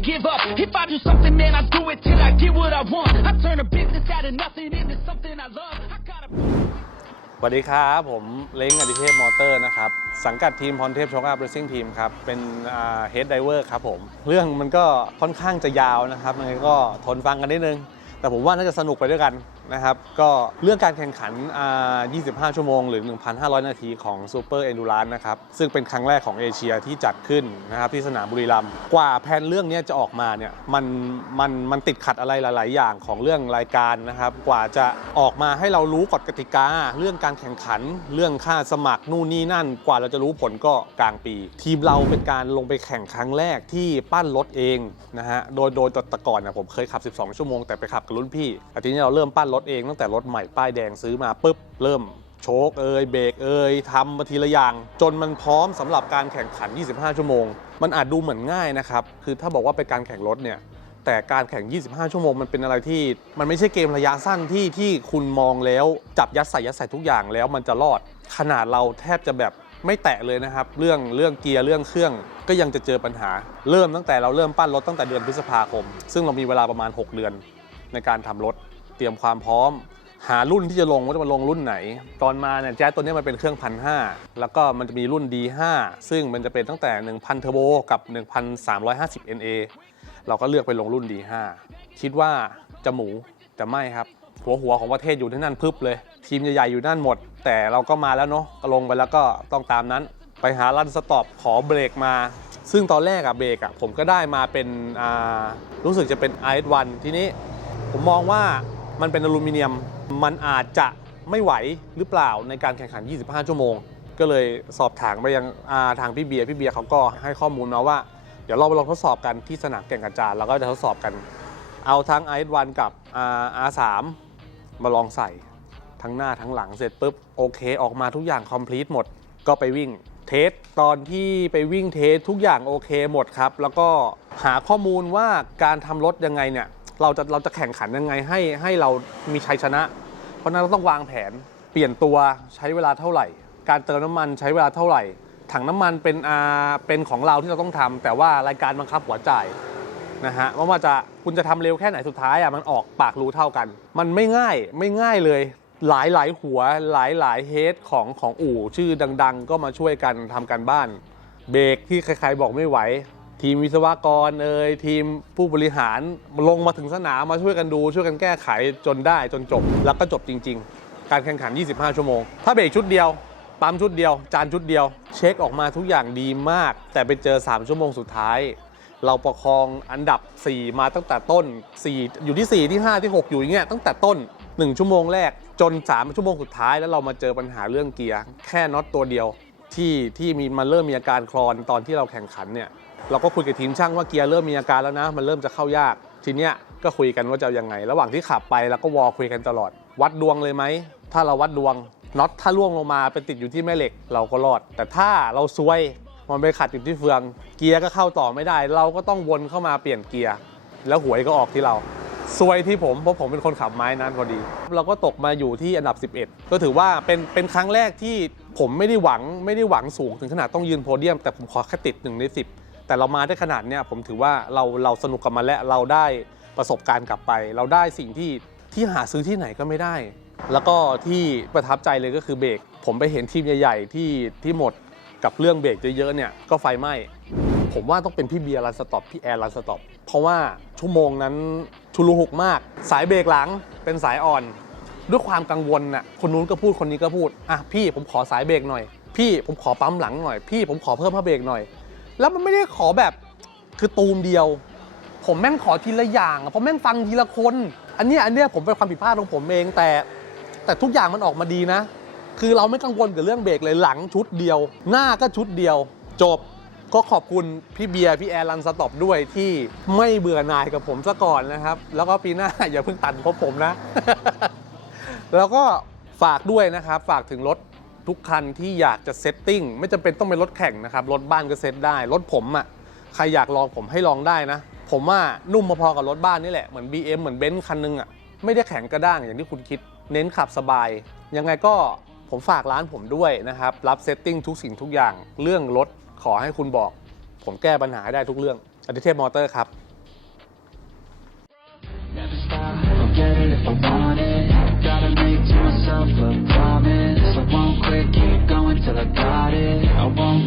to give up. If I do something, man, I do it till I get what I want. I turn a business out of nothing into something I love. I gotta. สวัสดีครับผมเล้งอดิเทพมอเตอร์นะครับ สังกัดทีมพรเทพช็อคอัพเรซิ่งทีมครับ เป็นเฮดไดเวอร์ครับผม เรื่องมันก็ค่อนข้างจะยาวนะครับยังไงก็ทนฟังกันนิดนึง แต่ผมว่าน่าจะสนุกไปด้วยกัน นะครับ ก็เรื่องการแข่งขัน 25 ชั่วโมง หรือ 1,500 นาทีของซูเปอร์เอนดูรานนะครับ ซึ่งเป็นครั้งแรกของเอเชียที่จัดขึ้นนะครับที่สนามบุรีรัมย์กว่าแผนเรื่องนี้จะออกมาเนี่ยมันมันมันติดขัดอะไรหลาย ๆ อย่างของเรื่องรายการนะครับ กว่าจะออกมาให้เรารู้กฎกติกา เรื่องการแข่งขัน เรื่องค่าสมัครนู่นนี่นั่น กว่าเราจะรู้ผลก็กลางปี ทีมเราเป็นการลงไปแข่งครั้งแรกที่ปั้นรถเองนะฮะโดยโดยต่ก่อนนะผมเคยขับ 12 ชั่วโมงแต่ไปขับกับรุ่นพี่แต่ทีนี้เราเริ่มปั้นรถเองตั้งแต่รถใหม่ป้ายแดงซื้อมาปุ๊บเริ่มโชคเอยเบรกเอยทำมาทีละอย่าง จนมันพร้อมสำหรับการแข่งขัน 25 ชั่วโมง มันอาจดูเหมือนง่ายนะครับ คือถ้าบอกว่าเป็นการแข่งรถเนี่ย แต่การแข่ง 25 ชั่วโมงมันเป็นอะไรที่ มันไม่ใช่เกมระยะสั้นที่ที่คุณมองแล้วจับยัดใส่ยัดใส่ทุกอย่างแล้วมันจะรอด ขนาดเราแทบจะแบบไม่แตะเลยนะครับ เรื่องเรื่องเกียร์เรื่องเครื่องก็ยังจะเจอปัญหา เริ่มตั้งแต่เราเริ่มปั้นรถตั้งแต่เดือนพฤษภาคม ซึ่งเรามีเวลาประมาณ 6 เดือนในการทำรถ เตรียมความพร้อม หารุ่นที่จะลงว่าจะมาลงรุ่นไหน ตอนมาเนี่ยแจ๊สตัวนี้มันเป็นเครื่องพันห้าแล้วก็มันจะมีรุ่น D5 ซึ่งมันจะเป็นตั้งแต่ 1,000เทอร์โบกับ 1,350 NA เราก็เลือกไปลงรุ่น D5 คิดว่าจะหมูแต่ไม่ครับ หัวหัวของประเทศอยู่ที่นั่นพึบเลย ทีมใหญ่ๆอยู่นั่นหมด แต่เราก็มาแล้วเนาะก็ลงไปแล้วก็ต้องตามนั้น ไปหารันสต็อปขอเบรกมา ซึ่งตอนแรกอะเบรกอะผมก็ได้มาเป็นอ่ารู้สึกจะเป็น i อ1ทีนี้ผมมองว่า มันเป็นอลูมิเนียม มันอาจจะไม่ไหวหรือเปล่าในการแข่งขัน 25 ชั่วโมง ก็เลยสอบถามไปยังาทางพี่เบียร์พี่เบียร์เขาก็ให้ข้อมูลมาว่า เดี๋ยวเราไปลองทดสอบกันที่สนามแก่งกระจานแล้วก็จะทดสอบกัน เอาทั้ง i อ1กับ R3 มาลองใส่ทั้งหน้าทั้งหลังเสร็จปุ๊บโอเค ออกมาทุกอย่างคอมพลีทหมด ก็ไปวิ่งเทสตอนที่ไปวิ่งเทสทุกอย่างโอเคหมดครับ แล้วก็หาข้อมูลว่าการทำรถยังไงเนี่ย เราจะเราจะแข่งขันยังไงให้ให้เรามีชัยชนะ เพราะนั้นเราต้องวางแผนเปลี่ยนตัวใช้เวลาเท่าไหร่ การเติมน้ำมันใช้เวลาเท่าไหร่ ถังน้ำมันเป็นอ่าเป็นของเราที่เราต้องทำแต่ว่ารายการบังคับหัวจ่ายนะฮะว่าว่าจะคุณจะทำเร็วแค่ไหนสุดท้ายอะมันออกปากรู้เท่ากัน มันไม่ง่ายไม่ง่ายเลยหลายหลายหัวหลายหลายเฮดของของอู่ชื่อดัง ๆ ก็มาช่วยกันทำการบ้าน เบรกที่ใครๆบอกไม่ไหว ทีมวิศวกรเอ่ยทีมผู้บริหารลงมาถึงสนามมาช่วยกันดูช่วยกันแก้ไขจนได้จนจบ แล้วก็จบจริง ๆ การแข่งขัน 25 ชั่วโมง ถ้าเบรกชุดเดียวปั๊มชุดเดียว จานชุดเดียว เช็คออกมาทุกอย่างดีมาก แต่ไปเจอ 3 ชั่วโมงสุดท้าย เราประคองอันดับ 4 มาตั้งแต่ต้น 4 อยู่ที่ 4 ที่ 5 ที่ 6 อยู่อย่างเงี้ยตั้งแต่ต้น 1 ชั่วโมงแรกจน 3 ชั่วโมงสุดท้ายแล้วเรามาเจอปัญหาเรื่องเกียร์แค่น็อตตัวเดียวที่ที่มีมันเริ่มมีอาการคลอนตอนที่เราแข่งขันเนี่ย เราก็คุยกับทีมช่างว่าเกียร์เริ่มมีอาการแล้วนะ มันเริ่มจะเข้ายาก ทีเนี้ยก็คุยกันว่าจะยังไง ระหว่างที่ขับไปแล้วก็วอลคุยกันตลอด วัดดวงเลยไหม ถ้าเราวัดดวงน็อตถ้าล่วงลงมาไปติดอยู่ที่แม่เหล็กเราก็รอด แต่ถ้าเราซวยมันไปขัดอยู่ที่เฟือง เกียร์ก็เข้าต่อไม่ได้ เราก็ต้องวนเข้ามาเปลี่ยนเกียร์แล้วหวยก็ออกที่เราซวยที่ผมเพราะผมเป็นคนขับไม้นั้นพอดี เราก็ตกมาอยู่ที่อันดับ 11 ก็ถือว่าเป็นเป็นครั้งแรกที่ผมไม่ได้หวังไม่ได้หวังสูงถึงขนาดต้องยืนโพเดียม แต่ผมขอแค่ติด1ใน10 แต่เรามาได้ขนาดเนี้ยผมถือว่าเราเราสนุกกับมันและเราได้ประสบการณ์กลับไป เราได้สิ่งที่ที่หาซื้อที่ไหนก็ไม่ได้ แล้วก็ที่ประทับใจเลยก็คือเบรกผมไปเห็นทีมใหญ่ ๆ ที่ที่หมดกับเรื่องเบรกเยอะๆเนี่ยก็ไฟไหม้ผมว่าต้องเป็นพี่เบียร์รันสต็อปพี่แอร์รันสต็อปเพราะว่าชั่วโมงนั้นชุลุหุกมาก สายเบรกหลังเป็นสายอ่อน ด้วยความกังวลน่ะคนนู้นก็พูดคนนี้ก็พูดอะพี่ผมขอสายเบรกหน่อย พี่ผมขอปั๊มหลังหน่อย พี่ผมขอเพิ่มผ้าเบรกหน่อย แล้วมันไม่ได้ขอแบบคือตูมเดียว ผมแม่งขอทีละอย่างเพราะแม่งฟังทีละคน อันนี้อันเนี้ยผมเป็นความผิดพลาดของผมเองแต่ แต่ทุกอย่างมันออกมาดีนะ คือเราไม่กังวลกับเรื่องเบรกเลยหลังชุดเดียว หน้าก็ชุดเดียว จบก็ขอบคุณพี่เบียร์พี่แอร์รันสต็อปด้วยที่ไม่เบื่อหน่ายกับผมซะก่อนนะครับ แล้วก็ปีหน้าอย่าเพิ่งตัดเพราะผมนะ แล้วก็ฝากด้วยนะครับ ฝากถึงรถ ทุกคันที่อยากจะเซตติ้งไม่จำเป็นต้องเป็นรถแข่งนะครับ รถบ้านก็เซตได้ รถผมอะ่ะใครอยากลองผมให้ลองได้นะ ผมว่านุ่มพอๆกับรถบ้านนี่แหละ เหมือน BM เหมือนเบนซ์คันนึงอะ่ะไม่ได้แข็งกระด้างอย่างที่คุณคิด เน้นขับสบาย ยังไงก็ผมฝากร้านผมด้วยนะครับ รับเซตติ้งทุกสิ่งทุกอย่างเรื่องรถขอให้คุณบอก ผมแก้ปัญหาได้ทุกเรื่องอดิเทพมอเตอร์ครับ I'm getting if I want it. Gotta make to myself a would keep going till I got it. I won't